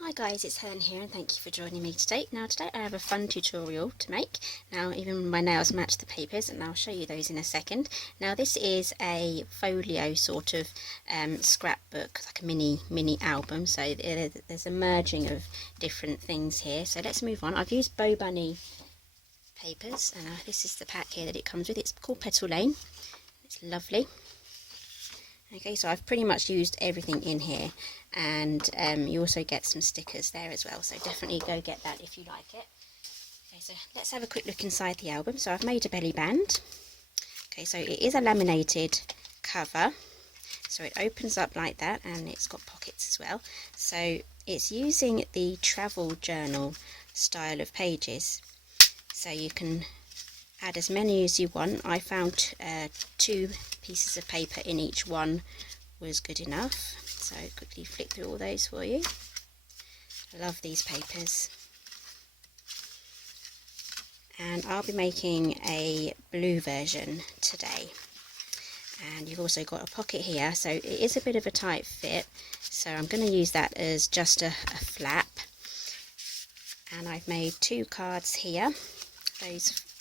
Hi guys, it's Helen here and thank you for joining me today. Now today I have a fun tutorial to make. Now even my nails match the papers and I'll show you those in a second. Now this is a folio sort of scrapbook, like a mini album, so there's a merging of different things here. So let's move on. I've used Bow Bunny papers and this is the pack here that it comes with. It's called Petal Lane. It's lovely. Okay, so I've pretty much used everything in here, and you also get some stickers there as well, so definitely go get that if you like it. Okay, so let's have a quick look inside the album. So I've made a belly band. Okay, so it is a laminated cover, so it opens up like that and it's got pockets as well. So it's using the travel journal style of pages, so you can add as many as you want. I found 2 pieces of paper in each one was good enough, so quickly flick through all those for you. I love these papers, and I'll be making a blue version today. And you've also got a pocket here, so it is a bit of a tight fit, so I'm going to use that as just a flap. And I've made 2 cards here.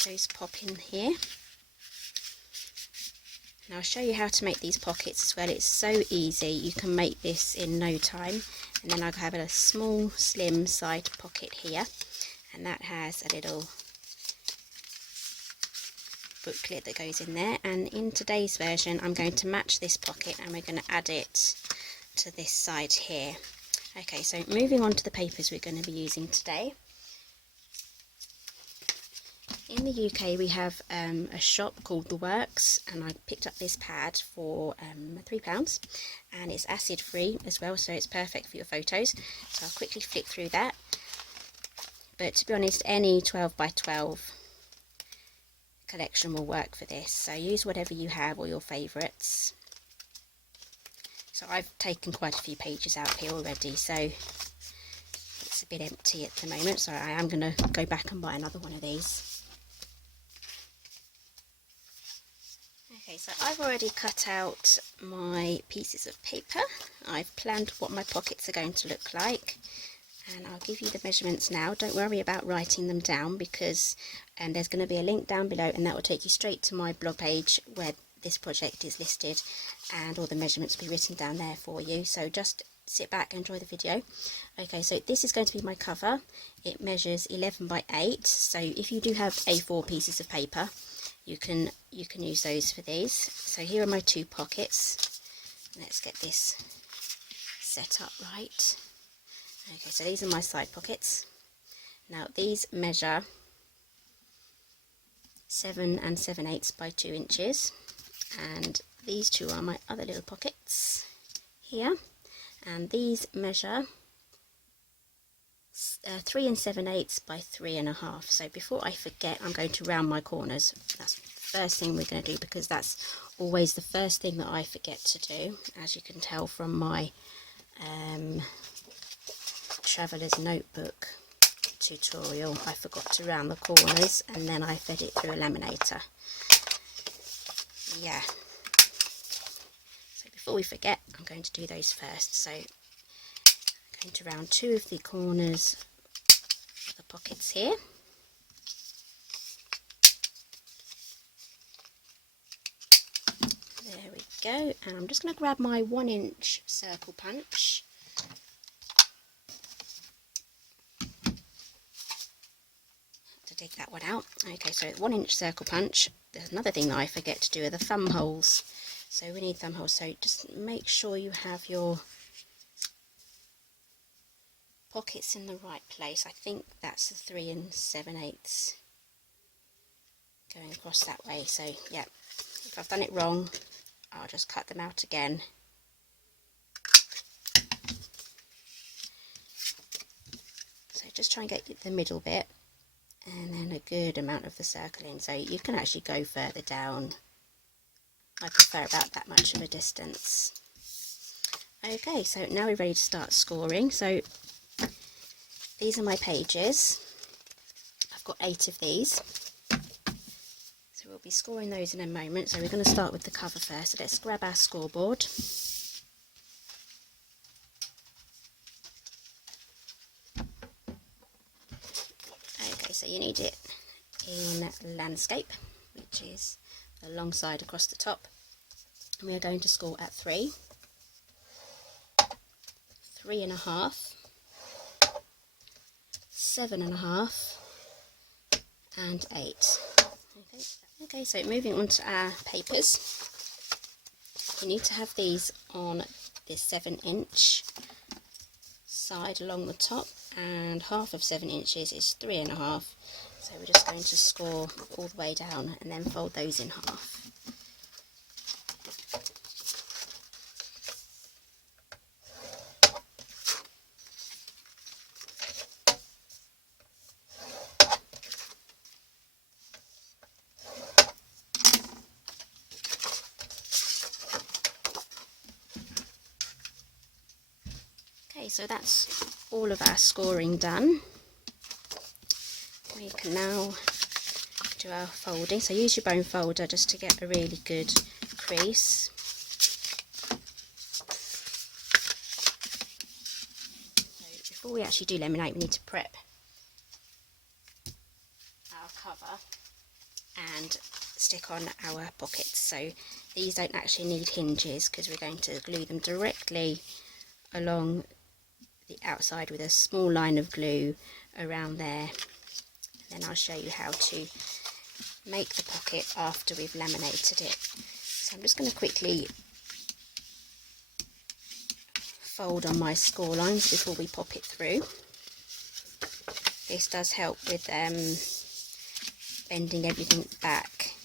Those pop in here. And I'll show you how to make these pockets as well. It's so easy, you can make this in no time. And then I have a small slim side pocket here, and that has a little booklet that goes in there. And in today's version I'm going to match this pocket and we're going to add it to this side here. Okay, so moving on to the papers we're going to be using today. In the UK we have a shop called The Works, and I picked up this pad for £3, and it's acid free as well, so it's perfect for your photos. So I'll quickly flick through that, but to be honest any 12 by 12 collection will work for this, so use whatever you have or your favourites. So I've taken quite a few pages out here already, so it's a bit empty at the moment, so I am going to go back and buy another one of these. Okay, so I've already cut out my pieces of paper. I've planned what my pockets are going to look like, and I'll give you the measurements now. Don't worry about writing them down, because there's going to be a link down below and that will take you straight to my blog page where this project is listed, and all the measurements will be written down there for you. So just sit back and enjoy the video. Okay, so this is going to be my cover. It measures 11 by 8, so if you do have A4 pieces of paper, you can use those for these. So here are my 2 pockets. Let's get this set up right. Okay, so these are my side pockets. Now these measure 7 7/8 by 2 inches, and these 2 are my other little pockets here, and these measure 3 7/8 by 3.5. So before I forget, I'm going to round my corners. That's the first thing we're going to do, because that's always the first thing that I forget to do, as you can tell from my traveller's notebook tutorial. I forgot to round the corners and then I fed it through a laminator. Yeah, so before we forget, I'm going to do those first. So I'm going to round 2 of the corners of the pockets here. There we go, and I'm just going to grab my 1-inch circle punch. To dig that one out. Okay, so 1-inch circle punch. There's another thing that I forget to do are the thumb holes. So we need thumb holes, so just make sure you have your pockets in the right place. I think that's the 3 7/8 going across that way. So yeah, if I've done it wrong, I'll just cut them out again. So just try and get the middle bit, and then a good amount of the circle in. So you can actually go further down. I prefer about that much of a distance. Okay, so now we're ready to start scoring. So these are my pages. I've got 8 of these. So we'll be scoring those in a moment. So we're going to start with the cover first. So let's grab our scoreboard. so you need it in landscape, which is the long side across the top. And we are going to score at 3, 3.5, 7.5 and 8. Okay, so moving on to our papers. You need to have these on this 7-inch side along the top, and half of 7 inches is 3.5. So we're just going to score all the way down and then fold those in half. Okay, so that's all of our scoring done. We can now do our folding. So use your bone folder just to get a really good crease. So before we actually do laminate, we need to prep our cover and stick on our pockets. So these don't actually need hinges because we're going to glue them directly along the outside with a small line of glue around there. Then I'll show you how to make the pocket after we've laminated it. So I'm just going to quickly fold on my score lines before we pop it through. This does help with bending everything back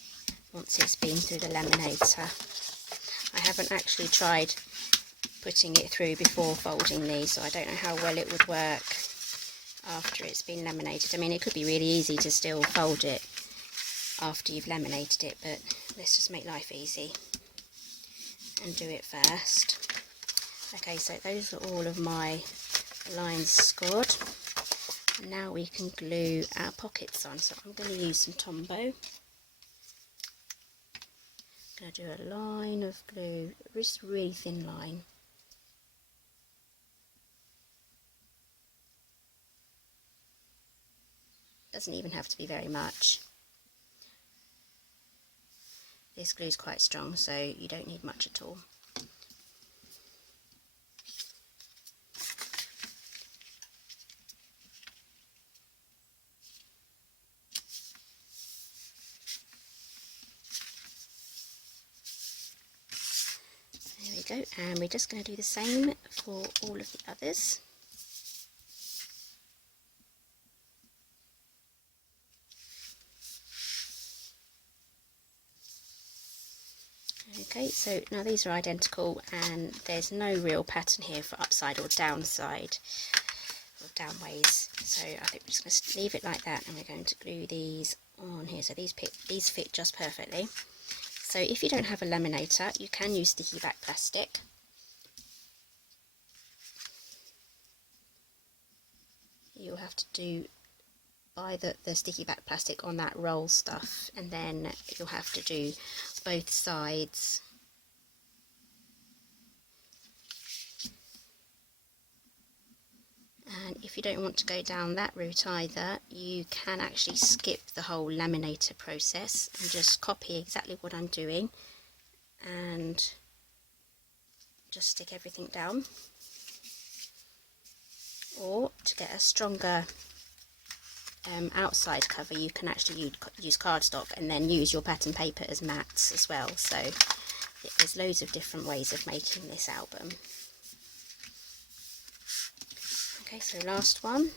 once it's been through the laminator. I haven't actually tried putting it through before folding these, so I don't know how well it would work after it's been laminated. I mean, it could be really easy to still fold it after you've laminated it, but let's just make life easy and do it first. Okay, so those are all of my lines scored. And now we can glue our pockets on. So I'm going to use some Tombow. I'm going to do a line of glue, just a really thin line. Doesn't even have to be very much. This glue is quite strong, so you don't need much at all. There we go, and we're just going to do the same for all of the others. Okay, so now these are identical and there's no real pattern here for upside or downside or downways, so I think we're just going to leave it like that, and we're going to glue these on here. So these fit just perfectly. So if you don't have a laminator, you can use sticky back plastic. You'll have to buy the sticky back plastic on that roll stuff, and then you'll have to do both sides. And if you don't want to go down that route either, you can actually skip the whole laminator process and just copy exactly what I'm doing and just stick everything down. Or to get a stronger outside cover, you can actually use cardstock and then use your pattern paper as mats as well. So there's loads of different ways of making this album. Okay, so last one.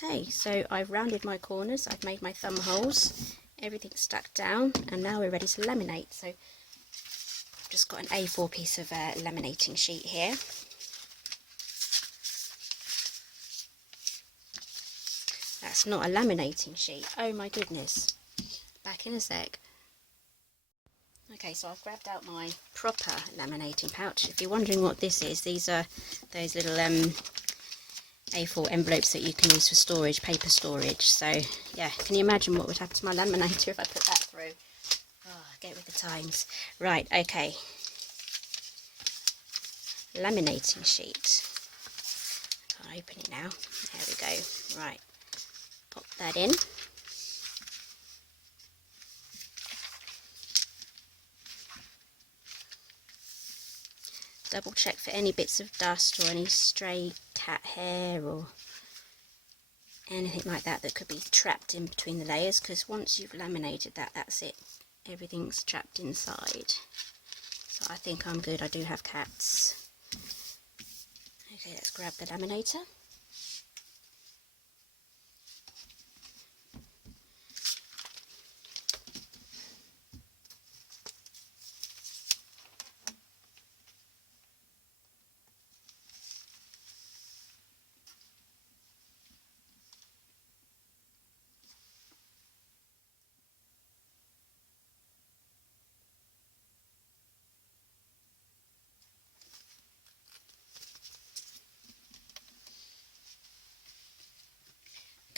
Okay, so I've rounded my corners, I've made my thumb holes, everything's stuck down, and now we're ready to laminate. So I've just got an A4 piece of laminating sheet here. That's not a laminating sheet, oh my goodness. Back in a sec. Okay, so I've grabbed out my proper laminating pouch. If you're wondering what this is, these are those little A4 envelopes that you can use for storage, paper storage. So yeah, can you imagine what would happen to my laminator if I put that through? Oh, get with the times. Right, okay. Laminating sheet. Can't open it now. There we go. Right, pop that in. Double check for any bits of dust or any stray cat hair or anything like that that could be trapped in between the layers, because once you've laminated that, that's it. Everything's trapped inside. So I think I'm good. I do have cats. Okay, let's grab the laminator.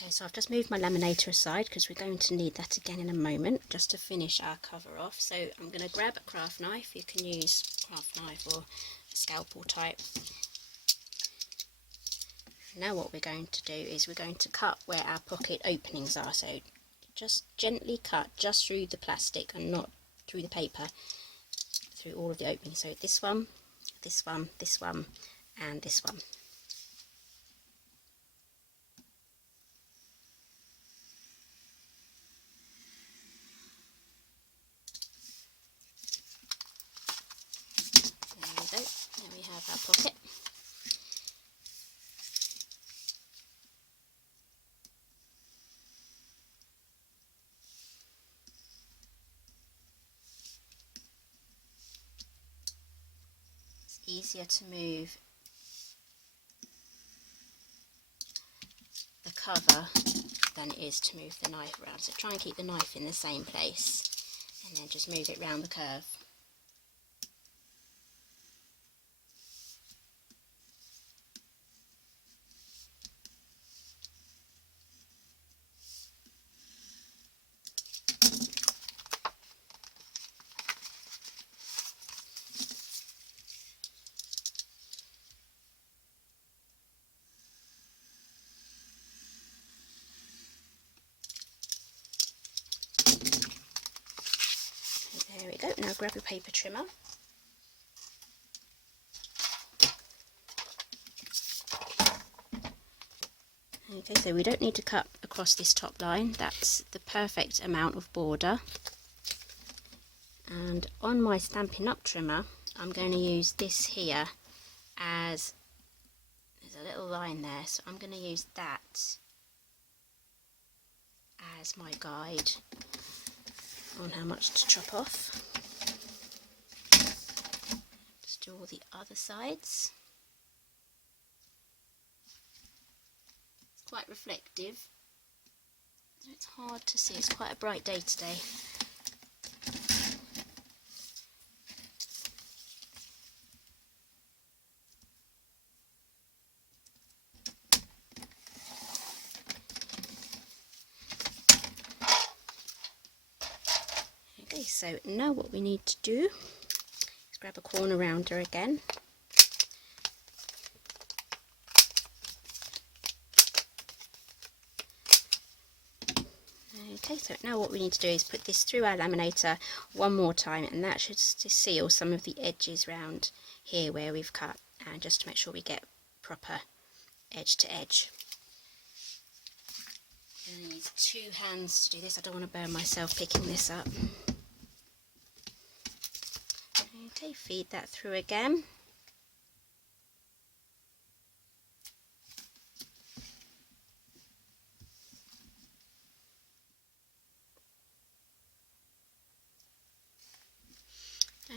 Okay, so I've just moved my laminator aside because we're going to need that again in a moment just to finish our cover off. So I'm going to grab a craft knife. You can use a craft knife or a scalpel type. Now what we're going to do is we're going to cut where our pocket openings are. So just gently cut just through the plastic and not through the paper, through all of the openings. So this one, this one, this one, and this one. There we have our pocket. It's easier to move the cover than it is to move the knife around. So try and keep the knife in the same place and then just move it round the curve. There we go. Now grab your paper trimmer. Okay, so we don't need to cut across this top line. That's the perfect amount of border. And on my Stampin' Up trimmer, I'm going to use this here as, there's a little line there, so I'm going to use that as my guide on how much to chop off. Just do all the other sides. It's quite reflective, so it's hard to see. It's quite a bright day today. Okay, so now what we need to do is grab a corner rounder again. Okay, so now what we need to do is put this through our laminator one more time, and that should seal some of the edges round here where we've cut, and just to make sure we get proper edge to edge. I'm going to use 2 hands to do this. I don't want to burn myself picking this up. Okay, feed that through again.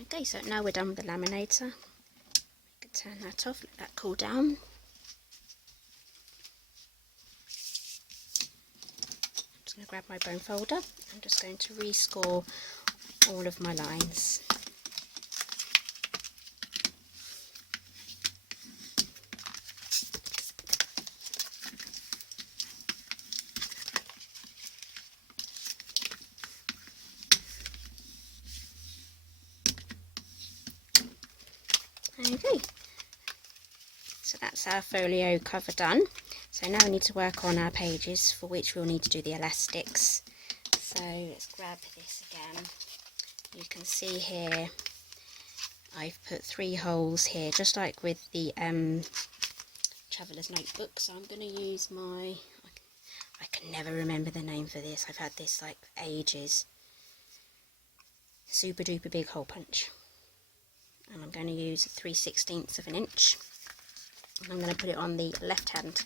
Okay, so now we're done with the laminator. We can turn that off, let that cool down. I'm just going to grab my bone folder. I'm just going to rescore all of my lines. Okay, so that's our folio cover done. So now we need to work on our pages, for which we'll need to do the elastics. So let's grab this again. You can see here I've put 3 holes here, just like with the Traveller's Notebook. So I'm going to use my, I can never remember the name for this, I've had this like for ages, super duper big hole punch. And I'm going to use 3/16 of an inch. And I'm going to put it on the left hand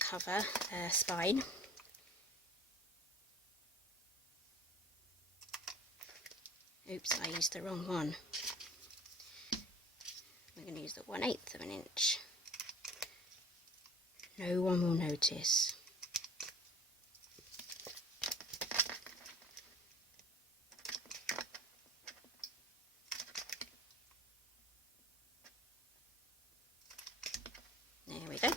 cover spine. Oops, I used the wrong one. We're going to use the 1/8 of an inch. No one will notice. There we go.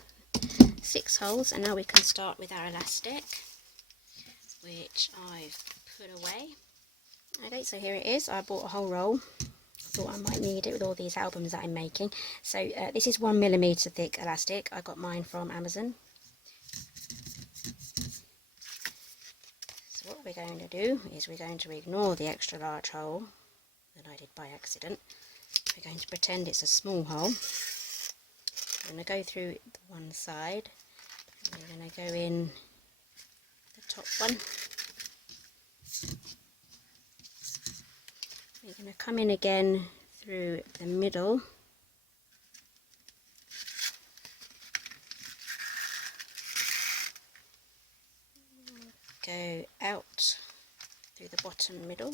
6 holes, and now we can start with our elastic, which I've put away. Okay, so here it is. I bought a whole roll. I thought I might need it with all these albums that I'm making. So this is 1mm thick elastic. I got mine from Amazon. So what we're going to do is we're going to ignore the extra large hole that I did by accident. We're going to pretend it's a small hole. I'm going to go through the one side, and we're going to go in the top one. We're going to come in again through the middle. Go out through the bottom middle.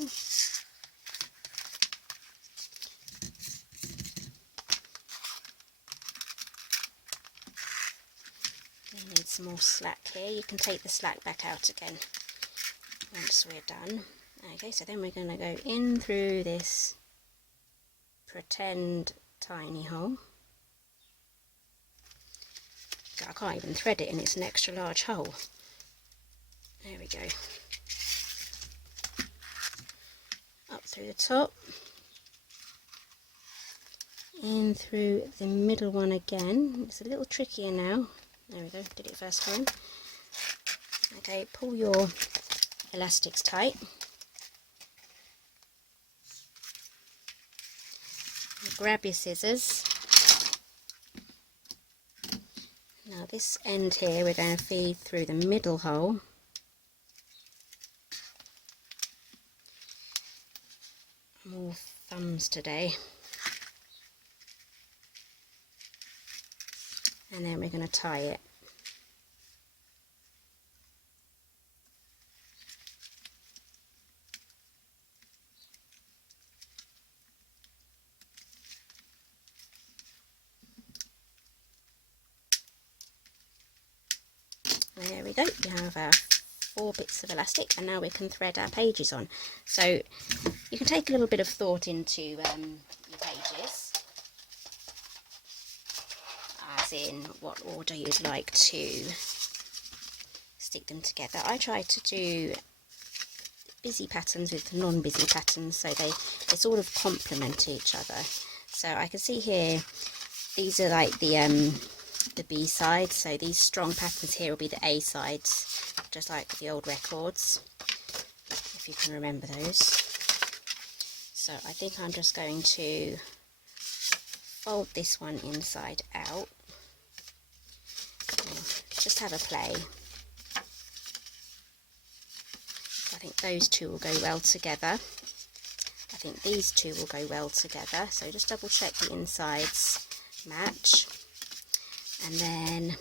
We need some more slack here. You can take the slack back out again once we're done. Okay, so then we're going to go in through this pretend tiny hole. I can't even thread it, and it's an extra large hole. There we go. Up through the top. In through the middle one again. It's a little trickier now. There we go, did it first time. Okay, pull your elastics tight. Grab your scissors. Now this end here we're going to feed through the middle hole. More thumbs today. And then we're going to tie it. There we go, we have our 4 bits of elastic, and now we can thread our pages on. So you can take a little bit of thought into your pages, as in what order you'd like to stick them together. I try to do busy patterns with non-busy patterns, so they sort of complement each other. So I can see here, these are like the B side, so these strong patterns here will be the A sides, just like the old records, if you can remember those. So I think I'm just going to fold this one inside out. Just have a play. I think those two will go well together. I think these two will go well together, so just double check the insides match. And then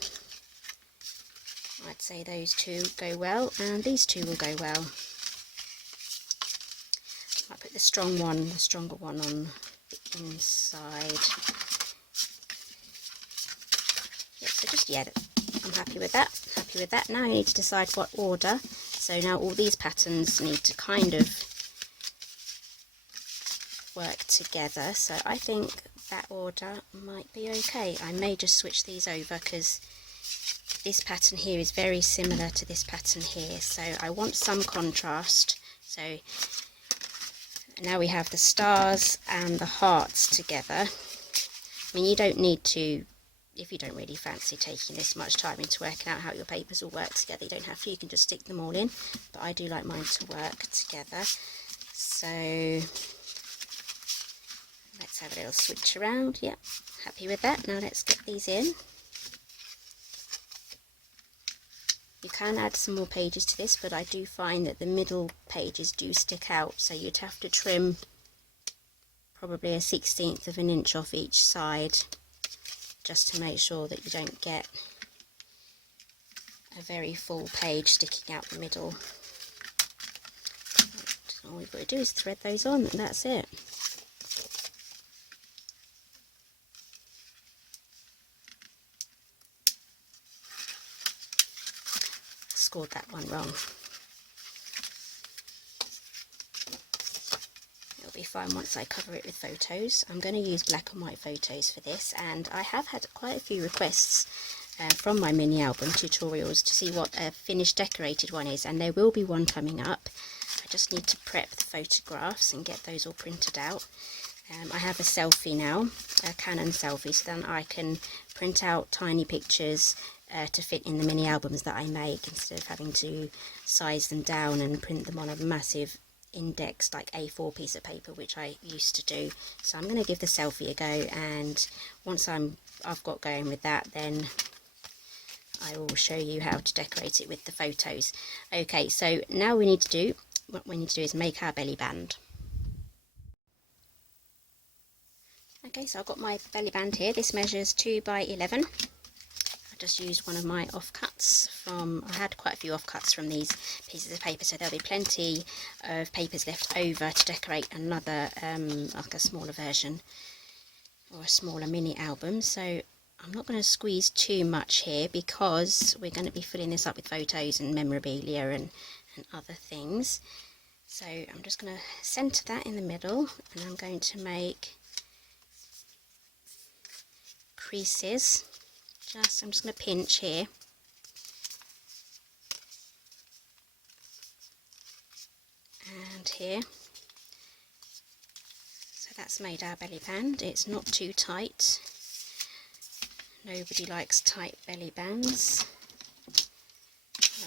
I'd say those two go well, and these two will go well. I'll put the stronger one on the inside. Yeah, so just, yeah, I'm happy with that. Now I need to decide what order. So now all these patterns need to kind of work together, so I think that order might be okay. I may just switch these over because this pattern here is very similar to this pattern here, so I want some contrast. So now we have the stars and the hearts together. I mean, you don't need to, if you don't really fancy taking this much time into working out how your papers all work together, you don't have to, you can just stick them all in, but I do like mine to work together. So let's have a little switch around. Yep, happy with that. Now let's get these in. You can add some more pages to this, but I do find that the middle pages do stick out, so you'd have to trim probably 1/16 of an inch off each side just to make sure that you don't get a very full page sticking out the middle. All we've got to do is thread those on, and that's it. Scored that one wrong. It'll be fine once I cover it with photos. I'm going to use black and white photos for this, and I have had quite a few requests from my mini album tutorials to see what a finished decorated one is, and there will be one coming up. I just need to prep the photographs and get those all printed out. I have a selfie now, a Canon selfie, so then I can print out tiny pictures to fit in the mini albums that I make, instead of having to size them down and print them on a massive indexed like A4 piece of paper, which I used to do. So I'm going to give the selfie a go, and once I've got going with that, then I will show you how to decorate it with the photos. Okay, so now what we need to do is make our belly band. Okay, so I've got my belly band here. This measures 2 by 11. I just used one of my offcuts from, I had quite a few offcuts from these pieces of paper, so there'll be plenty of papers left over to decorate another, like a smaller version or a smaller mini album. So I'm not going to squeeze too much here because we're going to be filling this up with photos and memorabilia and other things. So I'm just going to centre that in the middle, and I'm going to make creases. I'm just going to pinch here, and here. So that's made our belly band. It's not too tight. Nobody likes tight belly bands.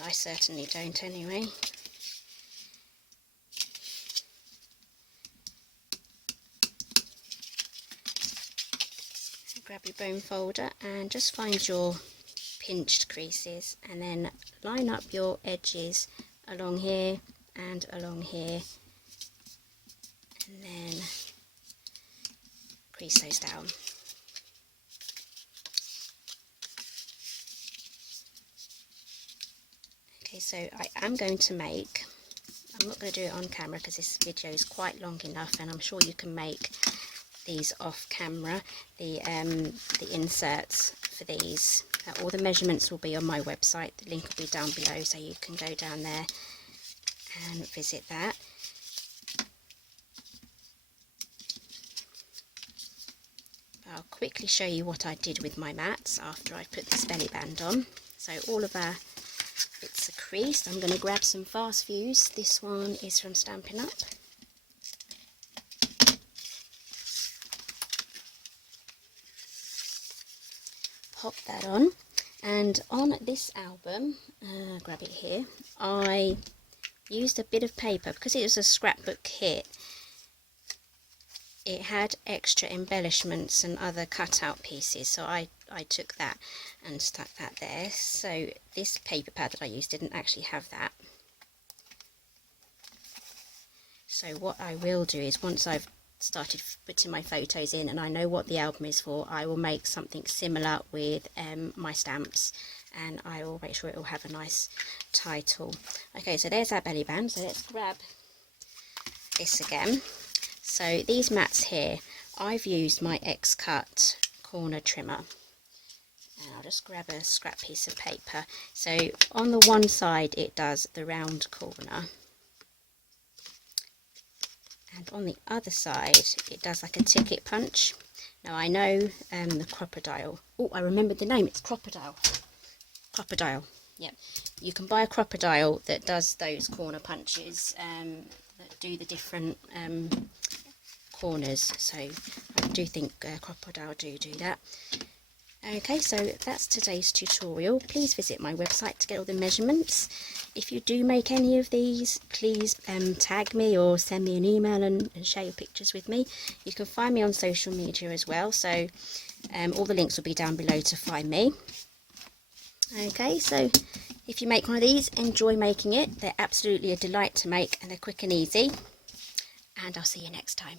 I certainly don't anyway. Grab your bone folder and just find your pinched creases, and then line up your edges along here and along here, and then crease those down. Okay, so I am going to make, I'm not going to do it on camera because this video is quite long enough, and I'm sure you can make these off camera, the inserts for these. All the measurements will be on my website. The link will be down below, so you can go down there and visit that. I'll quickly show you what I did with my mats after I put this belly band on. So all of our bits are creased. I'm going to grab some fast views. This one is from Stampin' Up. Pop that on, and on this album, grab it here, I used a bit of paper because it was a scrapbook kit. It had extra embellishments and other cutout pieces, so I took that and stuck that there. So this paper pad that I used didn't actually have that. So what I will do is, once I've started putting my photos in and I know what the album is for, I will make something similar with my stamps, and I will make sure it will have a nice title. Okay, so there's our belly band. So let's grab this again. So these mats here, I've used my X-Cut corner trimmer, and I'll just grab a scrap piece of paper. So on the one side it does the round corner, and on the other side it does like a ticket punch. Now I know the crocodile, oh I remembered the name, it's crocodile, yep, you can buy a crocodile that does those corner punches, that do the different corners, so I do think crocodile do that. Okay, so that's today's tutorial. Please visit my website to get all the measurements. If you do make any of these, please tag me or send me an email and share your pictures with me. You can find me on social media as well, so all the links will be down below to find me. Okay, so if you make one of these, enjoy making it. They're absolutely a delight to make and they're quick and easy. And I'll see you next time.